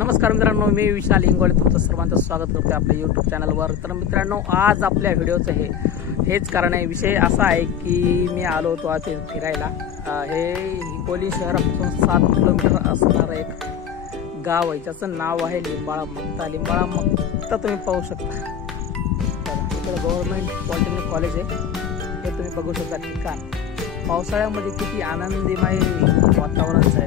नमस्कार मित्रांनो, मी विशाल इंगोळे तुमचं सर्वांचं स्वागत करतो आपल्या यूट्यूब चॅनलवर। तर मित्रांनो, आज आपल्या व्हिडिओचं हेच कारण आहे। विषय असा आहे की मी आलो होतो आज फिरायला। हे हिंगोली शहरापासून 7 किलोमीटर असणारं एक गाव आहे, ज्याचं नाव आहे लिंबाळा मक्ता। लिंबाळा मक्ता तुम्ही पाहू शकता। इकडे गव्हर्नमेंट पॉलिटेक्निक कॉलेज आहे, हे तुम्ही बघू शकता ठिकाण। पावसाळ्यामध्ये किती आनंदमय वातावरण आहे।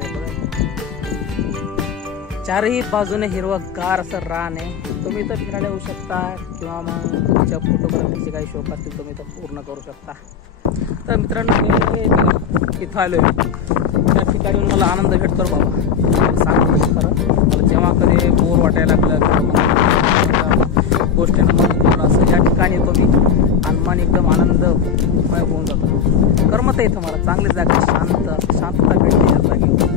चारही बाजूने हिरवगार असं रान आहे। तुम्ही तर फिरायला येऊ शकता किंवा मग तुमच्या फोटोग्राफीचे काही शौक असतील तुम्ही तर पूर्ण करू शकता। तर मित्रांनो, इथं आलो त्या ठिकाणी मला आनंद भेटतो बाबा। सांगतो खरं, मला जेव्हा कधी बोर वाटायला लागलं किंवा गोष्टींना मन असं या ठिकाणी येतो मी आणि मन एकदम आनंदमय होऊन जातो। करमत आहे इथं मला, चांगली जागा, शांतता भेटते या जागेवर।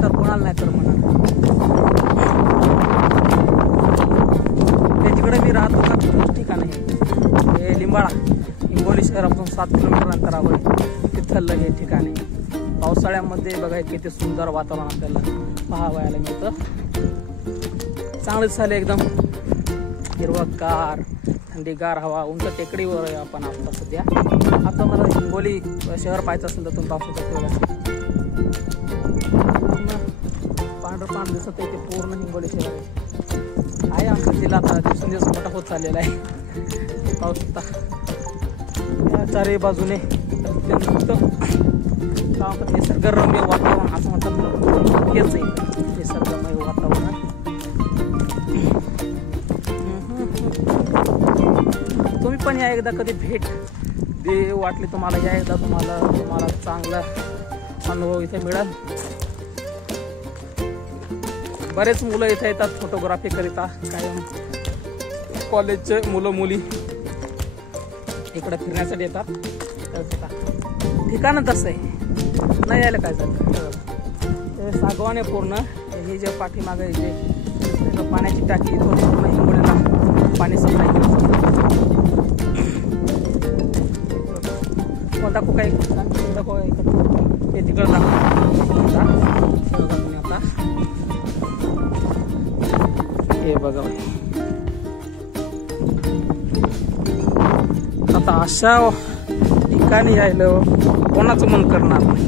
सर कोणाला नाही तर म्हणा त्याच्याकडे मी राहतो का तिथंच ठिकाण आहे हे लिंबाळा। हिंगोली शहरापासून 7 किलोमीटर अंतरावर तिथलं हे ठिकाण आहे। पावसाळ्यामध्ये बघा किती सुंदर वातावरण आपल्याला पाहावयाला मिळतं। चांगलंच झालं, एकदम हिरवगार थंडीगार हवा। उंच टेकडीवर आहे आपण आता सध्या। आता मला हिंगोली शहर पाहायचं असेल तर तुम्ही पाहू शकता। पांढरपान दिसत आहे ते पूर्ण हिंगोली शहर आहे। आमचा जिल्हा आता दिवसेंदिवस मोठा होत चाललेला आहे, ते पाहू शकता। या चारही बाजूने अत्यंत निसर्गरम्य वातावरण असं म्हणतात, हेच आहे निसर्गमय वातावरण। तुम्ही पण या एकदा कधी भेट दे वाटली तुम्हाला, या एकदा तुम्हाला चांगला अनुभव इथे मिळेल। बरेच मुलं इथे येतात फोटोग्राफी करिता, कायम कॉलेजचे मुलं मुली इकडे फिरण्यासाठी येतात। ठिकाण तसं आहे, नाही यायला काय झालं ते सागवान आहे पूर्ण। हे जे पाठीमागे जे पाण्याची टाकी इथून पूर्ण हिंगोलीला पाणी सप्लाय केलं जातं। दाखवू काही दाखव हे तिकडं आता हे बघा। आता अशा ठिकाणी यायला कोणाचं मन करणार नाही।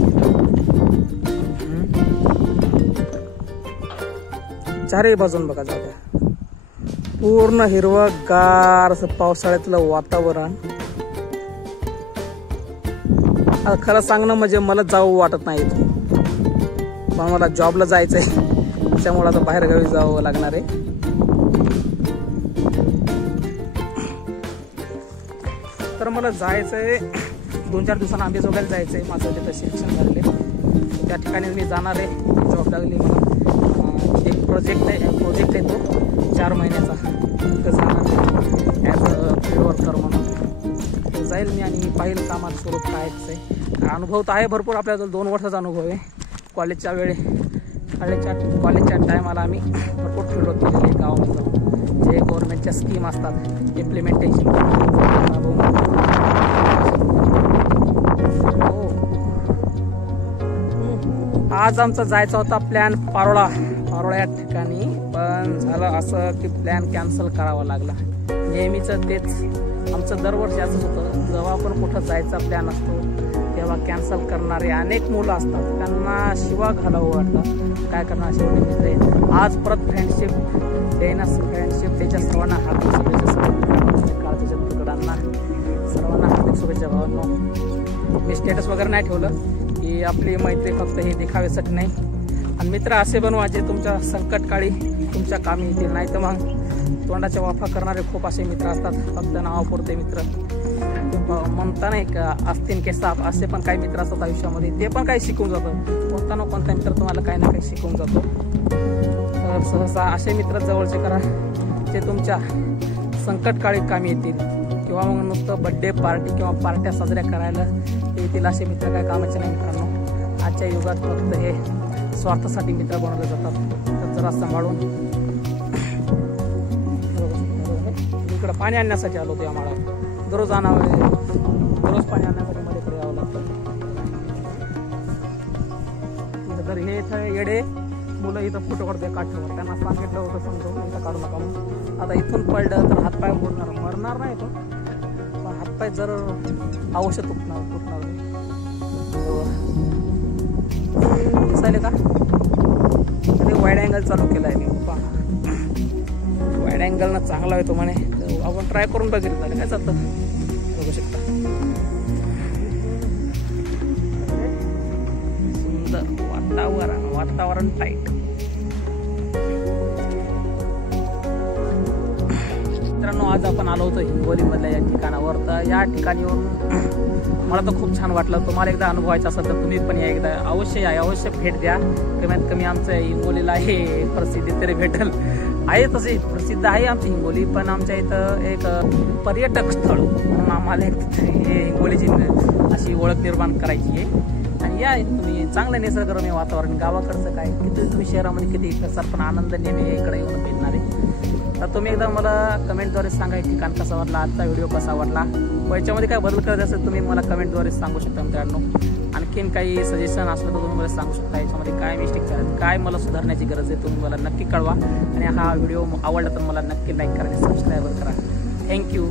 चारही बाजून बघा जागा पूर्ण हिरवगार असं पावसाळ्यातलं वातावरण। खरं सांगणं म्हणजे मला जाऊ वाटत नाही इथून, पण मला जॉबला जायचंय त्यामुळे आता बाहेर गावी जावं लागणार आहे। तर मला जायचंय 2-4 दिवसांना आंबेजोगाईला जायचंय। माझं तिथं शिक्षण झालेलं आहे, त्या ठिकाणी मी जाणार आहे। जॉब लागली मला, एक प्रोजेक्ट आहे तो 4 महिन्याचा, तिथं जाणार ॲज अ फील्ड वर्कर म्हणून जाईल मी आणि पाहिलं कामात स्वरूप काय आहे। अनुभव तर आहे भरपूर, आपल्याला 2 वर्षाचा अनुभव आहे। कॉलेजच्या टायमाला आम्ही भरपूर फिरलो केलेले आहे गावामध्ये, जे गव्हर्नमेंटच्या स्कीम असतात इम्प्लिमेंटेशन। आज आमचा जायचा होता प्लॅन पारोळा या ठिकाणी, पण झालं असं की प्लॅन कॅन्सल करावा लागला। नेहमीचं तेच आमचं दरवर्षी असंच होतं, जेव्हा आपण कुठं जायचा प्लॅन असतो तेव्हा कॅन्सल करणारे अनेक मुलं असतात, त्यांना शिवा घालावं वाटतं। काय करणार, शेवटी मित्र आज परत फ्रेंडशिप डेच्या सर्वांना हार्दिक शुभेच्छा। काळजाच्या तुकड्यांना सर्वांना हार्दिक शुभेच्छा भावांनो। मी स्टेटस वगैरे नाही ठेवलं की आपली मैत्री फक्त हे दिखाव्यासाठी नाही। आणि मित्र असे बनवा जे तुमच्या संकटकाळी तुमच्या कामी येतील, नाही तर मग तोंडाच्या वाफा करणारे खूप असे मित्र असतात, फक्त नावापुरते मित्र म्हणता नाही का असतील के साप, असे पण काही मित्र असतात आयुष्यामध्ये, ते पण काही शिकवून जातं। कोणता ना कोणता मित्र तुम्हाला काही ना काही शिकवून जातो। तर सहसा असे मित्र जवळचे करा जे तुमच्या संकटकाळी कामी येतील, किंवा मग नुसतं बड्डे पार्टी किंवा पार्ट्या साजऱ्या करायला येतील असे मित्र काय कामाचे नाही मित्रांनो। आजच्या युगात फक्त हे स्वार्थासाठी मित्र बनवले जातात, तर जरा सांभाळून। इकडं पाणी आणण्यासाठी आलो होतो आम्हाला, दररोज पाणी आणण्यासाठी मला इकडे यावं लागतं। तर हे इथं येडे मुलं इथं फोटो काढते काठीवर, त्यांना सांगितलं होतं समजून इथं काढू नका म्हणून. आता इथून पडलं तर हातपाय मरणार नाही तो, पण हातपाय जर अवश्य तुटणार दिसायले का. ते वाईड अँगल चालू केला आहे मी, वाईड अँगलनं चांगला येतो म्हणे, आपण ट्राय करून बघितलं काय चालतं. बघू शकता सुंदर वातावरण टाईट. मित्रांनो, आज आपण आलो होतो हिंगोली मधल्या या ठिकाणावर. तर या ठिकाणी येऊन मला तर खूप छान वाटलं. तुम्हाला एकदा अनुभवायचं असेल तर तुम्ही पण या एकदा अवश्य भेट द्या. कमीत कमी आमचं हिंगोलीला हे प्रसिद्धी तरी भेटेल. आहे तसे प्रसिद्ध आहे आमची हिंगोली, पण आमच्या इथं एक पर्यटक स्थळ म्हणून आम्हाला एक हिंगोलीची अशी ओळख निर्माण करायची आहे. आणि या तुम्ही चांगलं निसर्गरम्य वातावरण, गावाकडचं काय किती तुम्ही शहरामध्ये किती करसाल, पण आनंद नेहमी इकडे येऊन मिळणार आहे. तर तुम्ही एकदा मला कमेंटद्वारे सांगा हे ठिकाण कसं वाटलं, आजचा व्हिडिओ कसा वाटला. याच्यामध्ये काय बदल करत असेल तुम्ही मला कमेंटद्वारे सांगू शकता मित्रांनो. आणखीन काही सजेशन असलं तर तुम्ही मला सांगू शकता. याच्यामध्ये काय मिस्टेक झाले, काय मला सुधारण्याची गरज आहे, तुम्ही मला नक्की कळवा. आणि हा व्हिडिओ आवडला तर मला नक्की लाईक करा आणि सबस्क्राईब करा. थँक्यू.